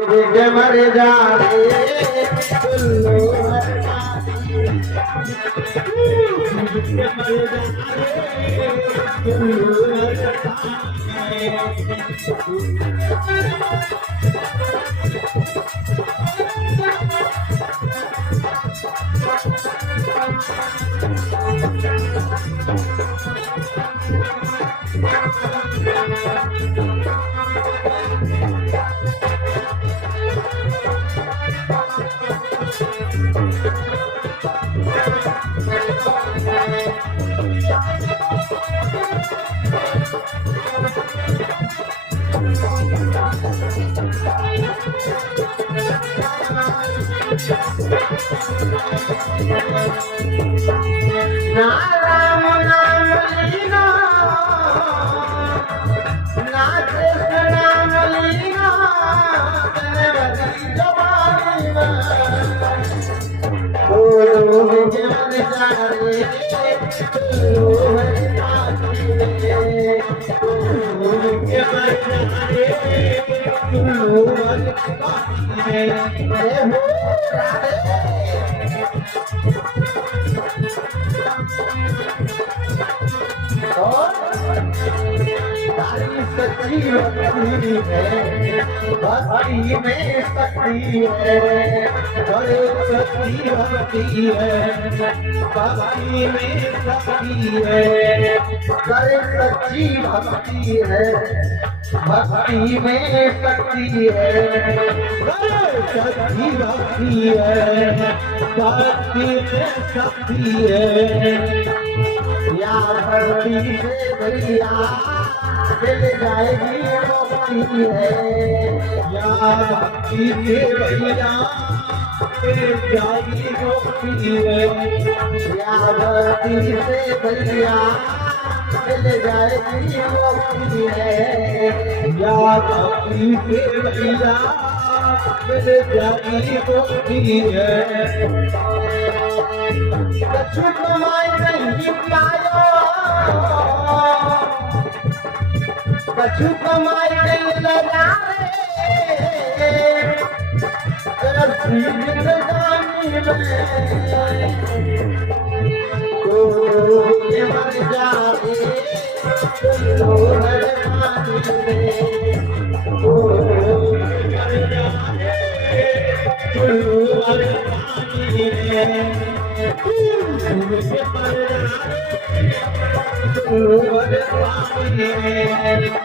मर जा ना राम नाम लीना ना कृष्ण नाम लीना जनवरी जवानी मुझे मर जा रे मुझे मर जा सच्ची भक्ति है भक्ति में शक्ति है बड़े सच्ची भक्ति है भक्ति में शक्ति है बड़े सच्ची भक्ति है भक्ति में शक्ति है बड़े सच्ची भक्ति है भक्ति में शक्ति है या भक्ति से भैया मिल जाएगी मुक्ति है या भक्ति से भैया मिल जाएगी मुक्ति है या भक्ति से भैया मिल जाएगी मुक्ति है या भक्ति से भैया मिल जाएगी मुक्ति है कछु कमाई नहीं पायो कछु कमाई नहीं लगा रे जिंदगानी में तो ये मर जा रे तो हर पानी में तो मर जा रे तो हर पानी में मुझे मर जा रे तो हर पानी में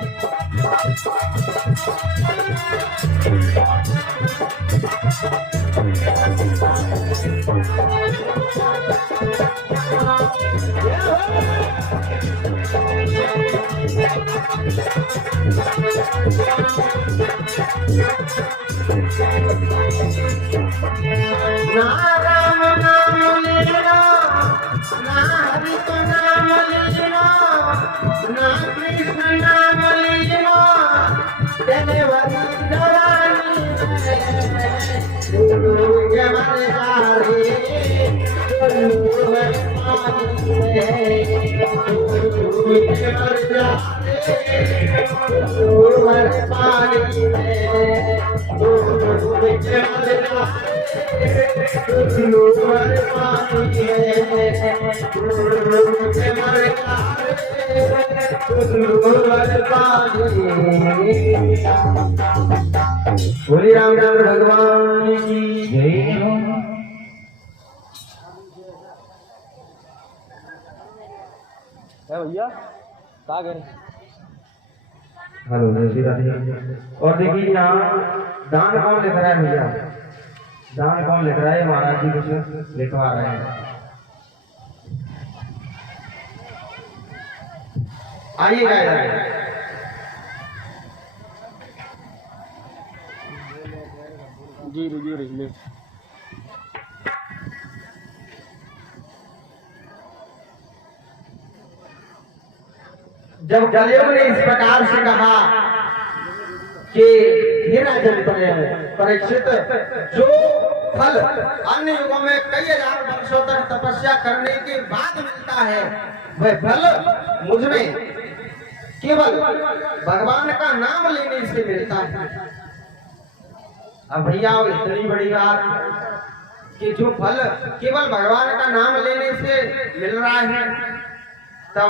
ना राम नाम लेना ना हरि का नाम लेना ना कृष्ण नाम लेना जनवरी जवानी मुझे मर जा रे मुझे मर जा रे पानी में मुझे मर जा बोली रामचंद्र भगवान की जय। भैया क्या करें हेलो और देखिए यहाँ दान कौन लिख रहा है भैया दान कौन लिख रहा है महाराज जी कुछ लिखवा रहे हैं आइएगा जी जी जब कलयुग ने इस प्रकार से कहा कि हे राजन परीक्षित जो फल अन्य युगों में कई हजार वर्षों तक तपस्या करने के बाद मिलता है वह फल मुझमें केवल भगवान का नाम लेने से मिलता है। अब भैया इतनी बड़ी बात कि जो फल केवल भगवान का नाम लेने से मिल रहा है, तब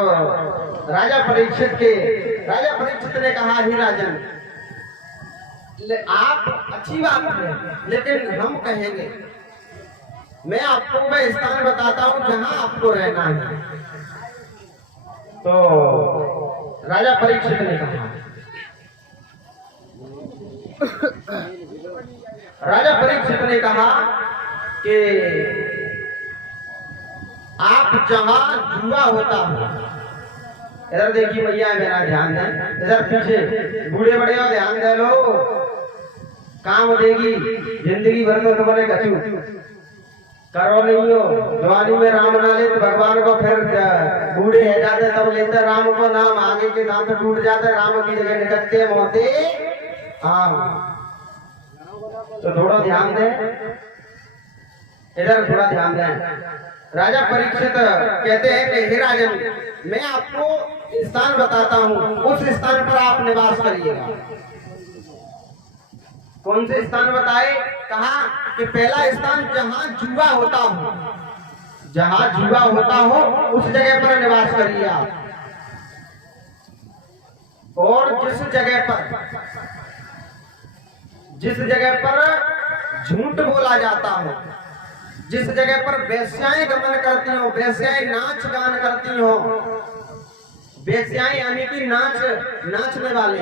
राजा परीक्षित ने कहा, ही राजन आप अच्छी बात है, लेकिन हम कहेंगे, मैं आपको वह स्थान बताता हूं जहां आपको रहना है। तो राजा परीक्षित ने कहा, कि आप जहां जुआ होता हो, इधर देखिए भैया, मेरा ध्यान दें, इधर पीछे बूढ़े बड़े हो, ध्यान दे लो, काम देगी जिंदगी भर तो तुम्हारे कचू करो नहीं हो। जवानी में राम ना ले तो भगवान को, फिर बूढ़े है जाते तब लेते राम को नाम, आगे के दांत टूट जाते, राम की जगह निकलते मोते। हाँ, तो थोड़ा ध्यान दें, इधर थोड़ा ध्यान दें। राजा परीक्षित कहते हैं कि हे राजन, मैं आपको स्थान बताता हूँ, उस स्थान पर आप निवास करिएगा। कौन से स्थान बताए? कहा कि पहला स्थान जहां जुआ होता हो, जहां जुआ होता हो उस जगह पर निवास करिए आप। और जिस जगह पर झूठ बोला जाता हो, जिस जगह पर वेश्याएं गमन करती हो, वेश्याएं नाच गान करती हो, वेश्याएं यानी कि नाचने वाले,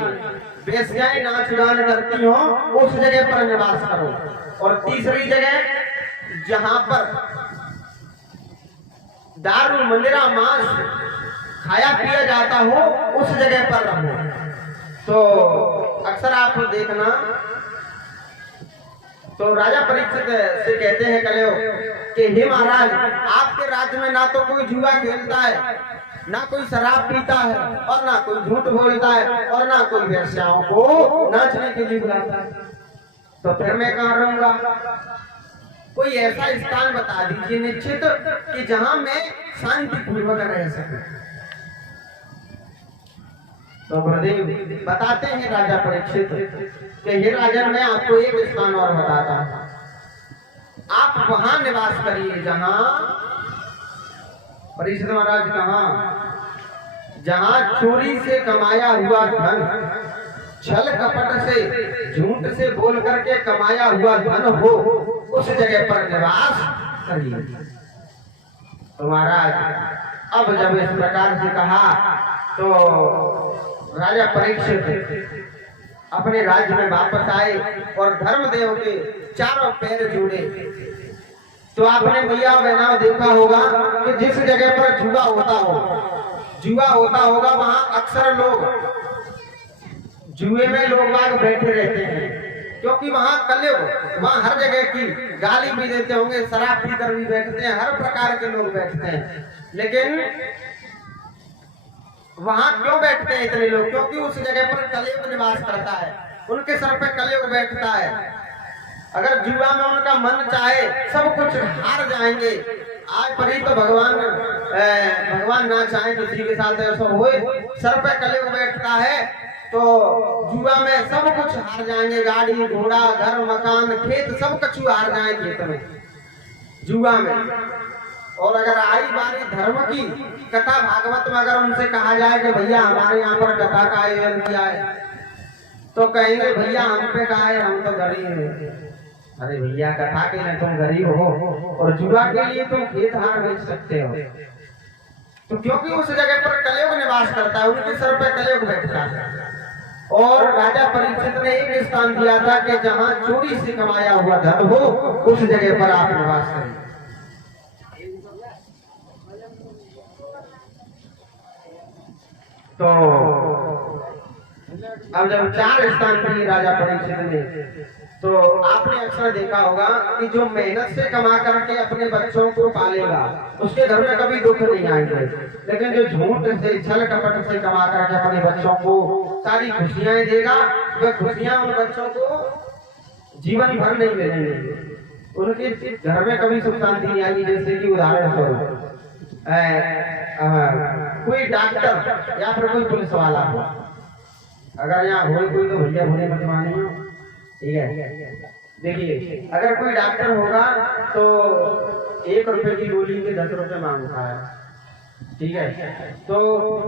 वेश्याएं नाच गान करती हो, उस जगह पर निवास करो। और तीसरी जगह जहां पर दारू मंदिरा मांस खाया पिया जाता हो, उस जगह पर रहो। तो अक्सर आप देखना, तो राजा परीक्षित से कहते हैं कलयुग कि हे महाराज, आपके राज्य में ना तो कोई जुआ खेलता है, ना कोई शराब पीता है, और ना कोई झूठ बोलता है, और ना कोई वेश्याओं को नाचने के लिए बुलाता है, तो फिर मैं कहाँ रहूंगा? कोई ऐसा स्थान बता दीजिए निश्चित कि जहां मैं शांति पूर्वक रह सकूं। तो गुरुदेव बताते हैं राजा परीक्षित कि हे राजन, मैं आपको एक स्थान और बताता हूं, आप वहां निवास करिए जहां परीक्षित महाराज, जहां चोरी से कमाया हुआ धन, छल कपट से, झूठ से बोल करके कमाया हुआ धन हो, उस जगह पर निवास करिए। तो महाराज अब जब इस प्रकार से कहा, तो राजा परीक्षित अपने राज्य में वापस आए और धर्मदेव के चारों पैर जोड़े। तो आपने भैया बहनाओं देखा होगा कि जिस जगह पर जुआ होता होगा वहां अक्सर लोग जुए में लोग बाग बैठे रहते हैं, क्योंकि वहां कलयुग, वहां हर जगह की गाली भी देते होंगे, शराब पीकर भी बैठते हैं, हर प्रकार के लोग बैठते हैं। लेकिन वहां क्यों बैठते हैं इतने लोग? क्योंकि उस जगह पर कलयुग निवास करता है, उनके सर पे कलयुग बैठता है। अगर जुआ में उनका मन चाहे सब कुछ हार जाएंगे। आज पर ही तो भगवान ना चाहे किसी के साथ ऐसा हो, सर पे कलयुग बैठता है, तो जुआ में सब कुछ हार जाएंगे, गाड़ी घोड़ा घर मकान खेत सब कुछ हार जाएंगे खेत में, जुआ में। और अगर आई बारी धर्म की, कथा भागवत में अगर उनसे कहा जाए कि भैया हमारे यहाँ पर कथा का आयोजन किया है, तो कहेंगे भैया हम पे कहा है, हम तो गरीब हैं। अरे भैया कथा के लिए तुम गरीब हो और जुआ के लिए तुम खेत हार बेच सकते हो। तो क्योंकि उस जगह पर कलयुग निवास करता है, उनके सर पर कलयुग बैठता है। और राजा परीक्षित ने एक स्थान दिया था कि जहां चोरी से कमाया हुआ धन हो, उस जगह पर आप निवास करें। तो अब जब 4 स्थान दिए राजा परीक्षित ने, तो आपने अक्सर देखा होगा कि जो मेहनत से कमा करके अपने बच्चों को पालेगा, उसके घर में कभी दुख नहीं आएंगे। लेकिन जो झूठ से, छल कपट से कमा करके अपने बच्चों को सारी खुशियां देगा, वह खुशियां उन बच्चों को जीवन भर नहीं मिलेंगे, उनके घर में कभी सुख शांति नहीं आएगी। जैसे कि उदाहरण स्वरूप कोई डॉक्टर या फिर कोई पुलिस वाला हो, अगर यहाँ हो कोई तो भैया भोले मत मानिए, ठीक है, देखिए अगर कोई डॉक्टर होगा तो 1 रुपए की गोली के 10 रुपए मांगता है, ठीक है। तो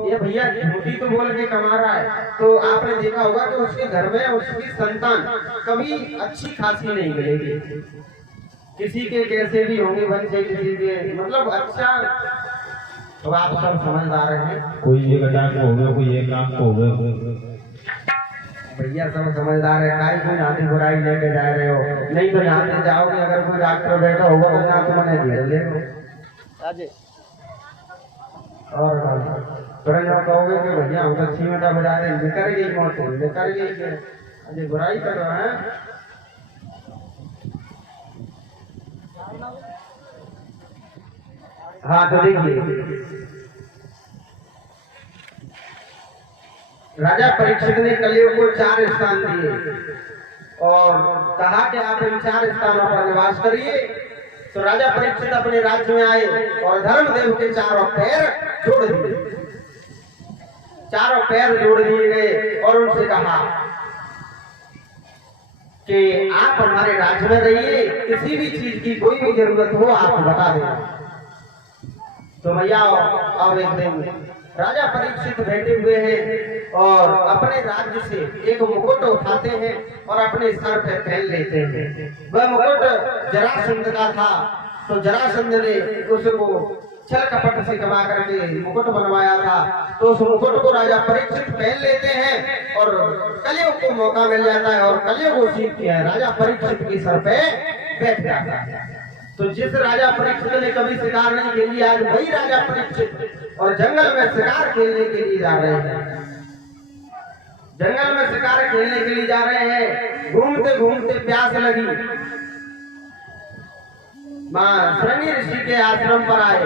ये भैया झूठी तो बोल के कमा रहा है, तो आपने देखा होगा कि उसके घर में उसकी संतान कभी अच्छी खासी नहीं मिलेगी, किसी के कैसे भी होंगे बच्चे, किसी के मतलब अच्छा। तो आप सब समझदार हैं, कोई ये काम को होगा, कोई ये काम को होगा। भैया सब समझदार है, काई कोई नाती बुराई लेके जा रहे हो, नहीं तो यहाँ से जाओगे अगर कोई डॉक्टर बैठा होगा तो ना तो मैंने धीरे ले और तुरंत आप कहोगे कि भैया हम तो सीमेंटा बजा रहे हैं, निकल गई मौत, निकल गई, अजय बुराई कर रहा है। हाँ तो देखिए राजा परीक्षित ने कलयुग को 4 स्थान दिए और कहा कि आप इन 4 स्थानों पर निवास करिए। तो राजा परीक्षित अपने राज्य में आए और धर्मदेव के 4 पैर जोड़ दिए, 4 पैर जोड़ दिए गए और उनसे कहा कि आप हमारे राज्य में रहिए, किसी भी चीज की कोई भी जरूरत हो आप बता देना। तो भैया और एक दिन राजा परीक्षित बैठे हुए हैं और अपने राज्य से एक मुकुट उठाते हैं और अपने सर पे पहन लेते हैं। वह मुकुट जरासंध का था, तो जरासंध ने उसको छल कपट से कमा करके मुकुट बनवाया था। तो उस मुकुट को राजा परीक्षित पहन लेते हैं और कलयुग को मौका मिल जाता है और कलयुग उसी राजा परीक्षित के सर पे बैठ जाता है। तो जिस राजा परीक्षित ने कभी शिकार नहीं के लिए, आज वही राजा परीक्षित और जंगल में शिकार खेलने के लिए जा रहे हैं, जंगल में शिकार खेलने के लिए जा रहे हैं। घूमते घूमते प्यास लगी, मां शृंगी ऋषि के आश्रम पर आए।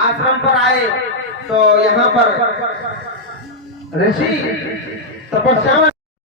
आश्रम पर आए तो यहाँ पर ऋषि तपस्या